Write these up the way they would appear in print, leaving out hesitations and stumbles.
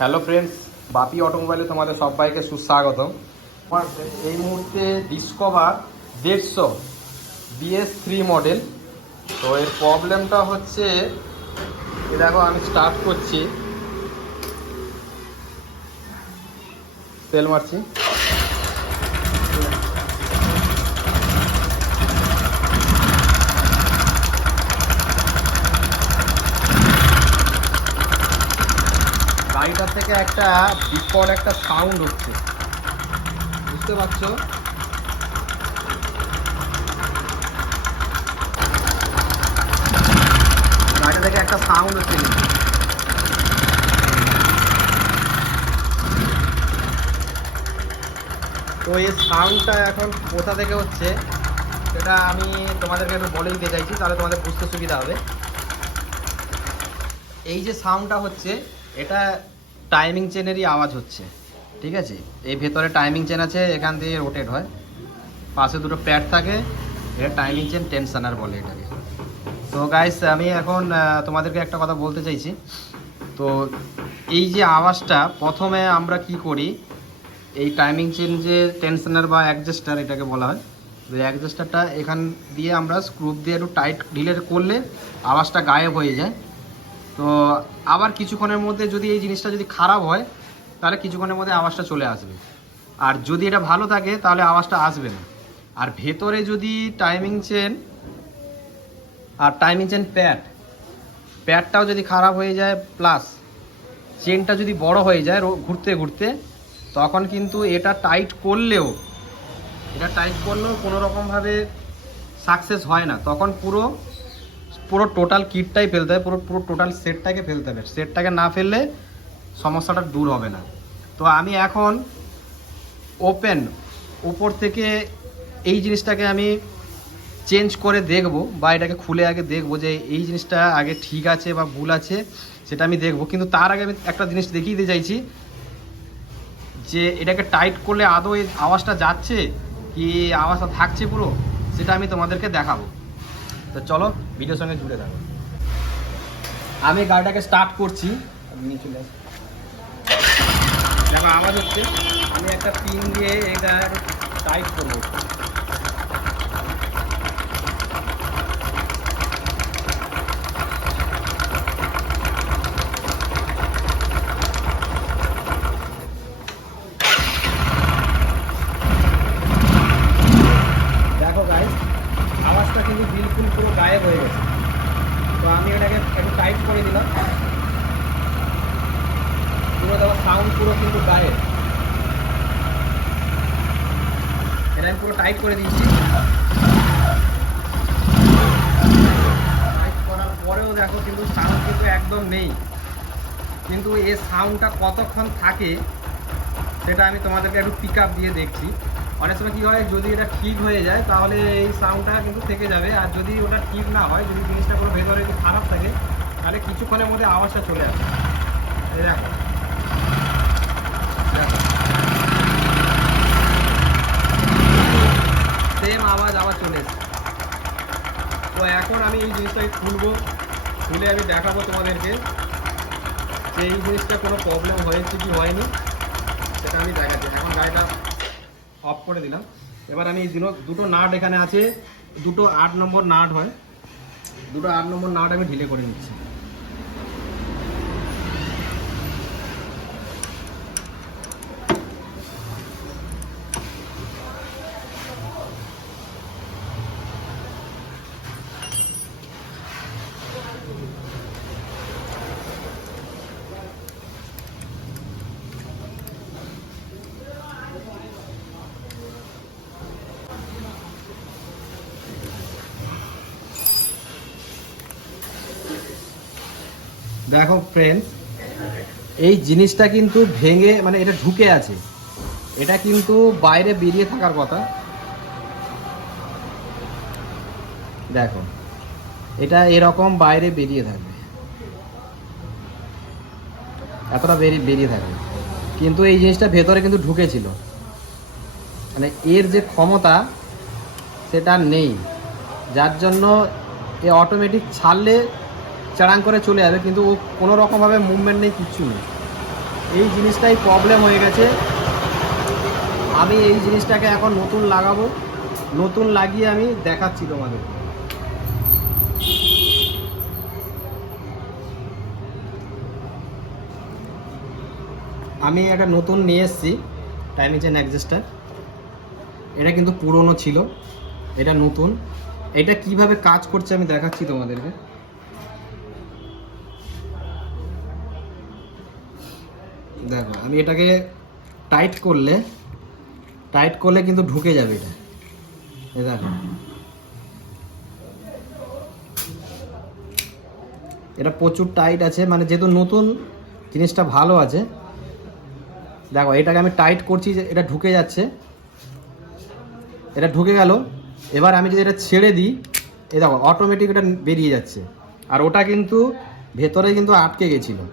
Hello friends, বাপি অটোমোবাইলে তোমাদের সবাইকে সুস্বাগতম। আমার এই মুহূর্তে ডিসকভার 150 BS3 মডেল। তো এর প্রবলেমটা হচ্ছে, দেখো আমি স্টার্ট করছি, তেল মারছি। গাড়িটার থেকে একটা বিকট একটা সাউন্ড হচ্ছে, বুঝতে পারছো? গাড়িটা থেকে একটা সাউন্ড হচ্ছে কিন্তু। তো এই সাউন্ডটা এখন কোথা থেকে হচ্ছে সেটা আমি তোমাদেরকে একটু বলে দিতে চাইছি, তাহলে তোমাদের বুঝতে সুবিধা হবে। এই যে সাউন্ডটা হচ্ছে, এটা টাইমিং চেনেরই আওয়াজ হচ্ছে, ঠিক আছে? এই ভেতরে টাইমিং চেন আছে, এখান দিয়ে রোটেট হয়, পাশে দুটো প্যাড থাকে, এটা টাইমিং চেন টেনশনার বলে এটাকে। তো গাইস, আমি এখন তোমাদেরকে একটা কথা বলতে চাইছি। তো এই যে আওয়াজটা, প্রথমে আমরা কি করি, এই টাইমিং চেন যে টেনশনার বা অ্যাডজাস্টার এটাকে বলা হয়, তো অ্যাডজাস্টারটা এখান দিয়ে আমরা স্ক্রু দিয়ে একটু টাইট ঢিলে করলে আওয়াজটা গায়েব হয়ে যায়। তো আবার কিছুক্ষণের মধ্যে যদি এই জিনিসটা যদি খারাপ হয়, তাহলে কিছুক্ষণের মধ্যে আওয়াজটা চলে আসবে। আর যদি এটা ভালো থাকে তাহলে আওয়াজটা আসবে না। আর ভেতরে যদি টাইমিং চেন আর টাইমিং চেন প্যাডটাও যদি খারাপ হয়ে যায়, প্লাস চেনটা যদি বড় হয়ে যায় ঘুরতে ঘুরতে, তখন কিন্তু এটা টাইট করলেও কোনো রকমভাবে সাকসেস হয় না। তখন পুরো টোটাল কিটটাই ফেলতে হবে, পুরো টোটাল সেটটাকে ফেলতে হবে। সেটটাকে না ফেললে সমস্যাটা দূর হবে না। তো আমি এখন উপর থেকে এই জিনিসটাকে আমি চেঞ্জ করে দেখব, বা এটাকে খুলে আগে দেখব যে এই জিনিসটা আগে ঠিক আছে বা ভুল আছে, সেটা আমি দেখব। কিন্তু তার আগে আমি একটা জিনিস দেখিয়ে দিতে চাইছি, যে এটাকে টাইট করলে আদৌ এই আওয়াজটা যাচ্ছে কি আওয়াজটা থাকছে পুরো, সেটা আমি তোমাদেরকে দেখাবো। তো চলো ভিডিওর সঙ্গে জুড়ে থাকো। আমি গাড়িটাকে স্টার্ট করছি, দেখো আওয়াজ হচ্ছে। আমি একটা পিন দিয়ে এটা টাইট করবো। দেখো গাইস, আওয়াজটা কিন্তু বিলকুল পুরো গায়েব হয়ে গেছে। তো আমি এটাকে একটু টাইট করে দিলাম, পুরো দেখো সাউন্ড পুরো কিন্তু গায়েব। এটা আমি পুরো টাইট করে দিচ্ছি। টাইট করার পরেও দেখো কিন্তু সাউন্ড কিন্তু একদম নেই। কিন্তু এই সাউন্ডটা কতক্ষণ থাকে সেটা আমি তোমাদেরকে একটু পিক আপ দিয়ে দেখছি। অনেক সময় কী হয়, যদি এটা ঠিক হয়ে যায় তাহলে এই সাউন্ডটা কিন্তু থেকে যাবে, আর যদি ওটা ঠিক না হয়, যদি জিনিসটা কোনো ভেতরে যদি খারাপ থাকে, তাহলে কিছুক্ষণের মধ্যে আওয়াজটা চলে আসে। এই দেখো, সেম আওয়াজ আবার চলে এসেছে। তো এখন আমি এই জিনিসটাকে খুলে আমি দেখাবো তোমাদেরকে যে এই জিনিসটা কোনো প্রবলেম হয়েছে কি হয়নি, সেটা আমি দেখাচ্ছি। এখন গাড়িটা অফ করে দিলাম। এবার আমি এই দুটো নাট এখানে আছে, দুটো 8 নম্বর নাট হয়, দুটো 8 নম্বর নাট আমি ঢিলে করে নিচ্ছি। দেখো ফ্রেন্ডস, এই জিনিসটা কিন্তু ভেঙে, মানে এটা ঢুকে আছে, এটা কিন্তু বাইরে বেরিয়ে থাকার কথা। দেখো, এটা এরকম বাইরে বেরিয়ে থাকবে, এতটা বেরিয়ে থাকবে, কিন্তু এই জিনিসটা ভেতরে কিন্তু ঢুকেছিল। মানে এর যে ক্ষমতা সেটা নেই, যার জন্য এ অটোমেটিক ছাড়লে চাড়াং করে চলে যাবে, কিন্তু ও কোনো রকমভাবে মুভমেন্ট নেই, কিচ্ছু নেই। এই জিনিসটাই প্রবলেম হয়ে গেছে। আমি এই জিনিসটাকে এখন নতুন লাগাবো, নতুন লাগিয়ে আমি দেখাচ্ছি তোমাদের। আমি একটা নতুন নিয়ে এসেছি টাইমিং চেন অ্যাডজাস্টার। এটা কিন্তু পুরনো ছিল, এটা নতুন। এটা কিভাবে কাজ করছে আমি দেখাচ্ছি তোমাদেরকে। দেখো আমি এটাকে টাইট করলে কিন্তু ঢুকে যাবে এটা। এই দেখো এটা প্রচুর টাইট আছে, মানে যেহেতু নতুন জিনিসটা ভালো আছে। দেখো এটাকে আমি টাইট করছি, যে এটা ঢুকে যাচ্ছে, এটা ঢুকে গেল। এবার আমি যদি এটা ছেড়ে দিই, এই দেখো অটোমেটিক এটা বেরিয়ে যাচ্ছে। আর ওটা কিন্তু ভেতরে কিন্তু আটকে গেছিলো।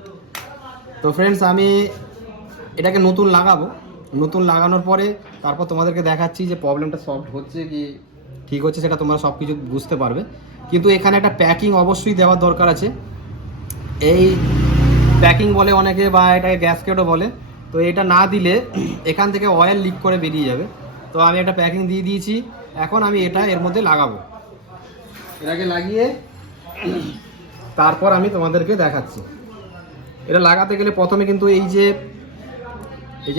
তো ফ্রেন্ডস আমি এটাকে নতুন লাগাবো, নতুন লাগানোর পরে তারপর তোমাদেরকে দেখাচ্ছি যে প্রবলেমটা সলভ হচ্ছে কি ঠিক হচ্ছে, সেটা তোমরা সব কিছু বুঝতে পারবে। কিন্তু এখানে একটা প্যাকিং অবশ্যই দেওয়ার দরকার আছে। এই প্যাকিং বলে অনেকে, বা এটাকে গ্যাসকেটও বলে। তো এটা না দিলে এখান থেকে অয়েল লিক করে বেরিয়ে যাবে। তো আমি একটা প্যাকিং দিয়ে দিয়েছি, এখন আমি এটা এর মধ্যে লাগাবো। এটাকে লাগিয়ে তারপর আমি তোমাদেরকে দেখাচ্ছি। এটা লাগাতে গেলে প্রথমে কিন্তু এই যে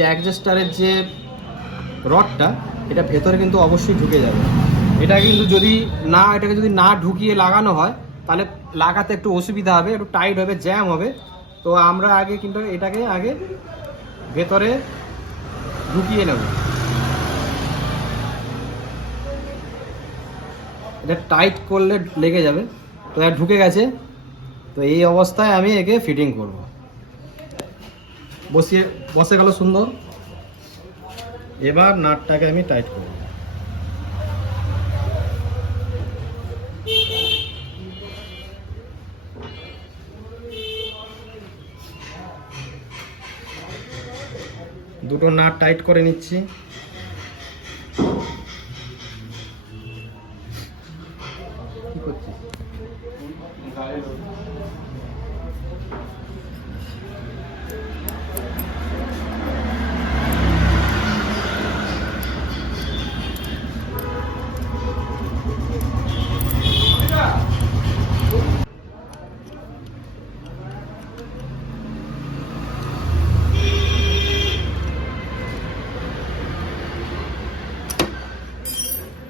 অ্যাডজাস্টারের যে রডটা, এটা ভেতরে কিন্তু অবশ্যই ঢুকে যাবে। এটা কিন্তু এটাকে যদি না ঢুকিয়ে লাগানো হয়, তাহলে লাগাতে একটু অসুবিধা হবে, একটু টাইট হবে, জ্যাম হবে। তো আমরা আগে কিন্তু এটাকে আগে ভেতরে ঢুকিয়ে নেব। এটা টাইট করলে লেগে যাবে। তো এটা ঢুকে গেছে। তো এই অবস্থায় আমি একে ফিটিং করব। বসে গেল সুন্দর। এবার নাটটাকে আমি টাইট করব। দুটো নাট টাইট করে নিচ্ছি। কি করছিস?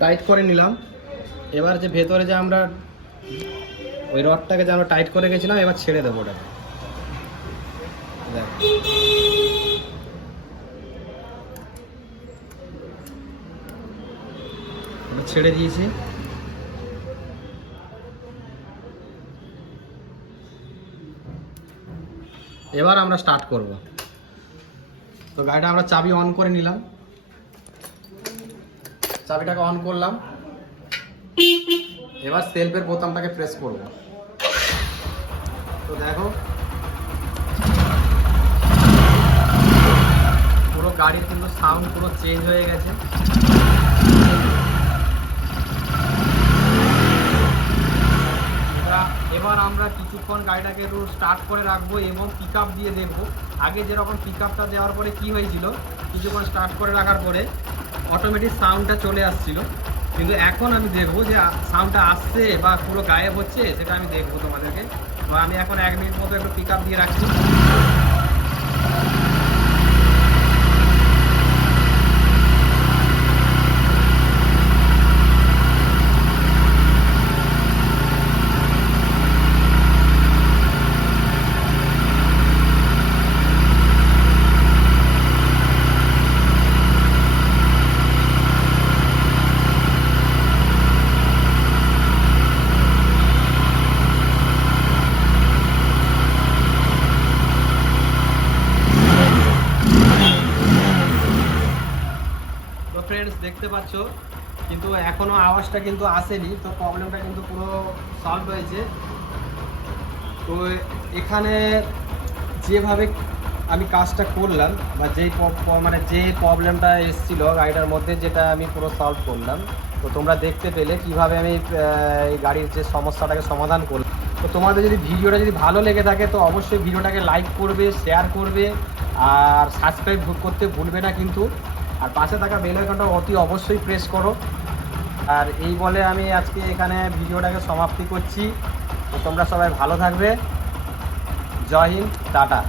টাইট করে নিলাম। এবার যে ভেতরে যে আমরা ওই রডটাকে যে আমরা টাইট করে গেছিলাম, এবার ছেড়ে দেবো ওটাকে। দেখ ছেড়ে দিয়েছি। এবার আমরা স্টার্ট করব। তো গাড়িটা আমরা চাবি অন করে নিলাম, চাবিটাকে অন করলাম। এবার সেলফের বোতামটাকে প্রেস করব। তো দেখো পুরো গাড়ির কিন্তু সাউন্ড পুরো চেঞ্জ হয়ে গেছে। এবার আমরা কিছুক্ষণ গাড়িটাকে একটু স্টার্ট করে রাখবো এবং পিক আপ দিয়ে দেখবো। আগে যেরকম পিক আপটা দেওয়ার পরে কি হয়েছিল, কিছুক্ষণ স্টার্ট করে রাখার পরে অটোমেটিক সাউন্ডটা চলে আসছিল। কিন্তু এখন আমি দেখবো যে সাউন্ডটা আসছে বা পুরো গায়েব হচ্ছে, সেটা আমি দেখবো তোমাদেরকে। বা আমি এখন 1 মিনিট মতো একটু পিক আপ দিয়ে রাখছি। ফ্রেন্ডস দেখতে পাচ্ছ কিন্তু এখনো আওয়াজটা কিন্তু আসেনি। তো প্রবলেমটা কিন্তু পুরো সলভ হয়েছে। তো এখানে যেভাবে আমি কাজটা করলাম, বা যে প্রবলেমটা এসেছিল গাড়িটার মধ্যে, যেটা আমি পুরো সলভ করলাম। তো তোমরা দেখতে পেলে কিভাবে আমি এই গাড়ির যে সমস্যাটাকে সমাধান করলাম। তো তোমাদের যদি ভিডিওটা যদি ভালো লেগে থাকে তো অবশ্যই ভিডিওটাকে লাইক করবে, শেয়ার করবে, আর সাবস্ক্রাইব করতে ভুলবে না কিন্তু। আর পাশে থাকা বেল আইকনটা অতি অবশ্যই প্রেস করো। আর এই বলে আমি আজকে এখানে ভিডিওটাকে সমাপ্তি করছি। তো তোমরা সবাই ভালো থাকবে। জয় হিন্দ, টাটা।